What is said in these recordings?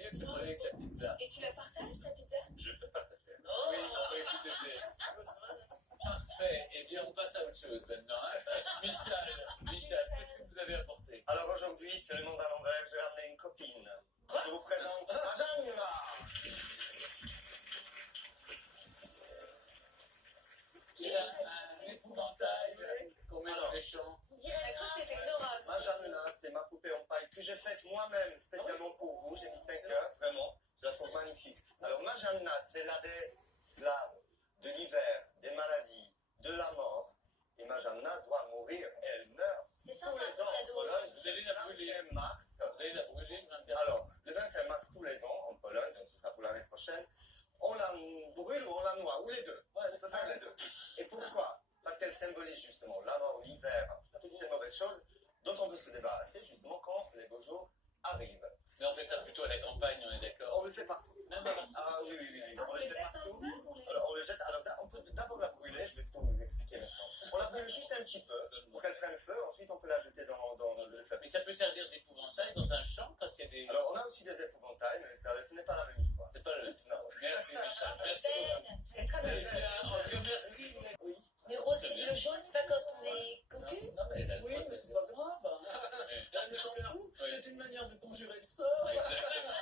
merveilleux de se avec sa pizza. Et tu la partages, ta pizza? Je peux partager. Oh. Oui, non, mais écoutez, parfait. Eh bien, on passe à autre chose maintenant. Hein. Michel, qu'est-ce que vous avez apporté? Alors aujourd'hui, c'est le monde à l'envers, j'ai ramené une copine. Je vous présente Majanouna. C'est un épouvantail qu'on met dans les champs. On dirait la cru que c'était adorable. Majanouna, c'est ma poupée en paille que j'ai faite moi-même spécialement pour vous. J'ai mis 5 heures, vraiment. Je la trouve magnifique. Alors Majanouna, c'est la déesse slave de l'hiver, des maladies, de la mort. Et Majanouna doit mourir, elle meurt. C'est ça, tous c'est les un ans en cadeau. Pologne. Vous allez la brûler. Le 21 mars. Vous allez la brûler le 21 Alors, le 21 mars tous les ans en Pologne, donc ce sera pour l'année prochaine, on la brûle ou on la noie, ou les deux. Ouais, on peut faire les deux. Et pourquoi? Parce qu'elle symbolise justement la mort, l'hiver, toutes ces mauvaises choses dont on veut se débarrasser justement quand les beaux jours arrivent. Mais on fait ça plutôt à la campagne, on est d'accord? On le fait partout. Même à Marseille. Ah oui, oui, oui, oui. Donc on On les le fait jette dans le partout. feu ou on les... Alors on le jette, alors on peut d'abord la brûler, je vais tout vous expliquer maintenant. On la brûle juste un petit peu pour qu'elle prenne feu, ensuite on peut la jeter dans le feu. Mais ça peut servir d'épouvantail dans un champ quand il y a des... Alors on a aussi des épouvantails, mais ce n'est pas la même histoire. C'est pas le... Non. Merci Michel, merci beaucoup. C'est très Eh bien. bien, en tout cas, merci. Oui. Mais rose, le jaune, c'est pas quand on est cocu? Non, mais elle a le Oui, droit de- mais c'est pas grave. Ouais. Elle s'en fout. Oui. C'est une manière de conjurer le sort. Exactement.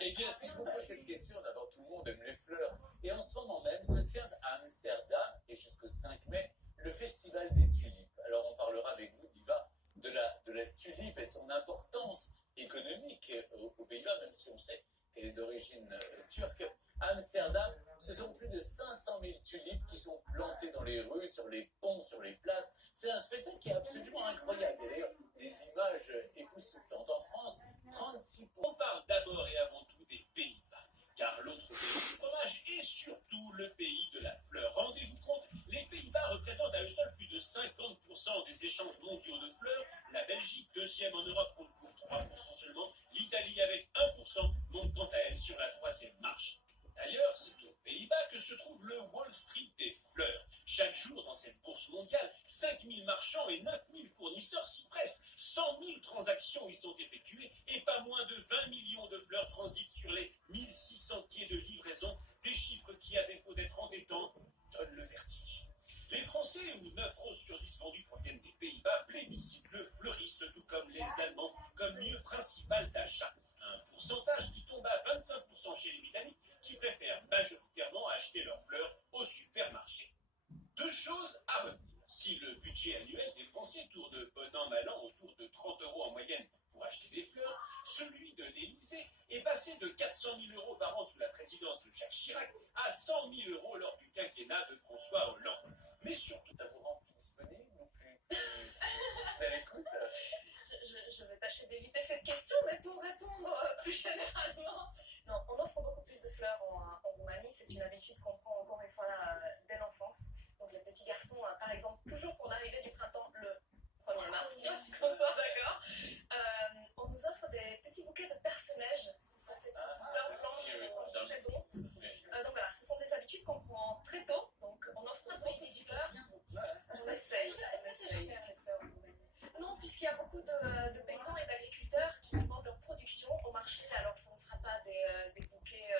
Eh bien, si je vous pose cette question, d'abord, tout le monde aime les fleurs. Et en ce moment même se tient à Amsterdam, et jusqu'au 5 mai, le festival des tulipes. Alors, on parlera avec vous, Diva, de la tulipe et de son importance économique aux Pays-Bas, même si on sait qu'elle est d'origine turque. À Amsterdam, ce sont plus de 500 000 tulipes qui sont plantées dans les rues, sur les ponts, sur les places. C'est un spectacle qui est absolument incroyable. Et d'ailleurs, des images époustouflantes. En France, 36%. On parle d'abord et avant tout des Pays-Bas, car l'autre pays du fromage est surtout le pays de la fleur. Rendez-vous compte, les Pays-Bas représentent à eux seuls plus de 50% des échanges mondiaux de fleurs. La Belgique, deuxième en Europe, compte pour 3% seulement. L'Italie, avec 1%, monte quant à elle sur la troisième marche. D'ailleurs, c'est aux Pays-Bas que se trouve le Wall Street des fleurs. Chaque jour, dans cette bourse mondiale, 5000 marchands et 9000 fournisseurs s'y pressent. 100 000 transactions y sont effectuées et pas moins de 20 millions de fleurs transitent sur les 1600 quais de livraison. Des chiffres qui, à défaut d'être entêtants, donnent le vertige. Les Français, où 9 roses sur 10 vendues proviennent des Pays-Bas, plébiscitent le fleuriste, tout comme les Allemands, comme lieu principal d'achat. Un pourcentage qui tombe à 25% chez les Britanniques, qui préfèrent majoritairement acheter leurs fleurs au supermarché. Deux choses à retenir. Si le budget annuel des Français tourne de bon an mal an autour de 30 € en moyenne pour acheter des fleurs, celui de l'Élysée est passé de 400 000 € par an sous la présidence de Jacques Chirac à 100 000 € lors du quinquennat de François Hollande. Mais surtout, Ça vous rend plus disponible ou plus à l'écoute? Je vais tâcher d'éviter cette question, mais pour répondre plus généralement, non, on offre beaucoup plus de fleurs en Roumanie. C'est une habitude qu'on prend encore une fois là, dès l'enfance. Donc les petits garçons, par exemple, toujours pour l'arrivée du printemps, le 1er mars, qu'on soit d'accord, on nous offre des petits bouquets de perce-neige. Ce sont ces petites fleurs blanches qui sont très bons. Donc voilà, ce sont des habitudes qu'on prend très tôt. Donc on offre beaucoup de fleurs. On essaye. Est-ce que c'est cher les fleurs en Roumanie? Non, puisqu'il y a beaucoup de paysans et d'agriculteurs qui vendent leur production au marché, alors ça ne sera pas des bouquets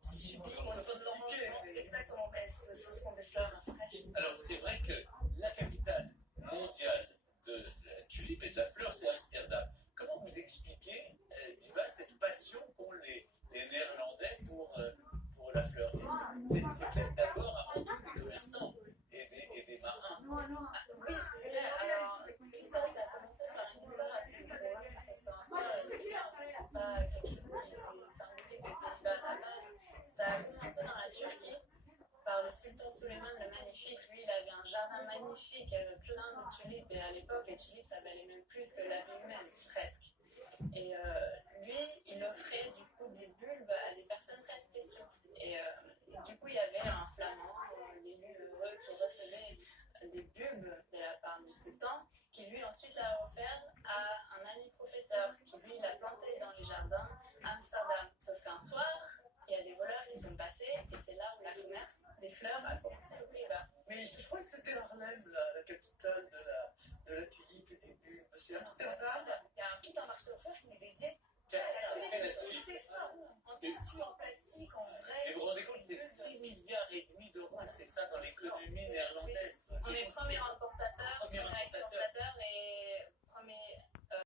sublimes ou une faute d'orange. Exactement, mais ce seront des fleurs fraîches. Alors, c'est vrai que la capitale mondiale de la tulipe et de la fleur, c'est Amsterdam. Comment vous expliquez, Diva, cette passion qu'ont les Néerlandais pour la fleur? C'est peut-être d'abord avant tout des commerçants et des marins. Oui, c'est vrai. Alors, tout ça, ça a commencé par une histoire assez drôle, parce qu'en soi, c'est pas quelque chose qui était singulier des Pays-Bas à la base. Ça a commencé dans la Turquie par le sultan Suleiman le Magnifique. Lui, il avait un jardin magnifique avec plein de tulipes, et à l'époque, les tulipes, ça valait même plus que la vie humaine, presque. Et lui, il offrait du coup des bulbes à des personnes très spéciaux. Et du coup, il y avait un flamand, l'élu heureux, qui recevait des bulbes de la part du sultan, qui lui ensuite l'a offert à un ami professeur, qui lui l'a planté dans les jardins à Amsterdam. Sauf qu'un soir, il y a des voleurs qui sont passés, et c'est là où la commerce des fleurs a commencé aux Pays-Bas. Mais je crois que c'était Harlem, la capitale de la tulipe et des bulbes. C'est Amsterdam. Il y a tout un marché aux fleurs qui est dédié Tiens, à la tulipe. quelle est la tulipe? C'est fort. plastique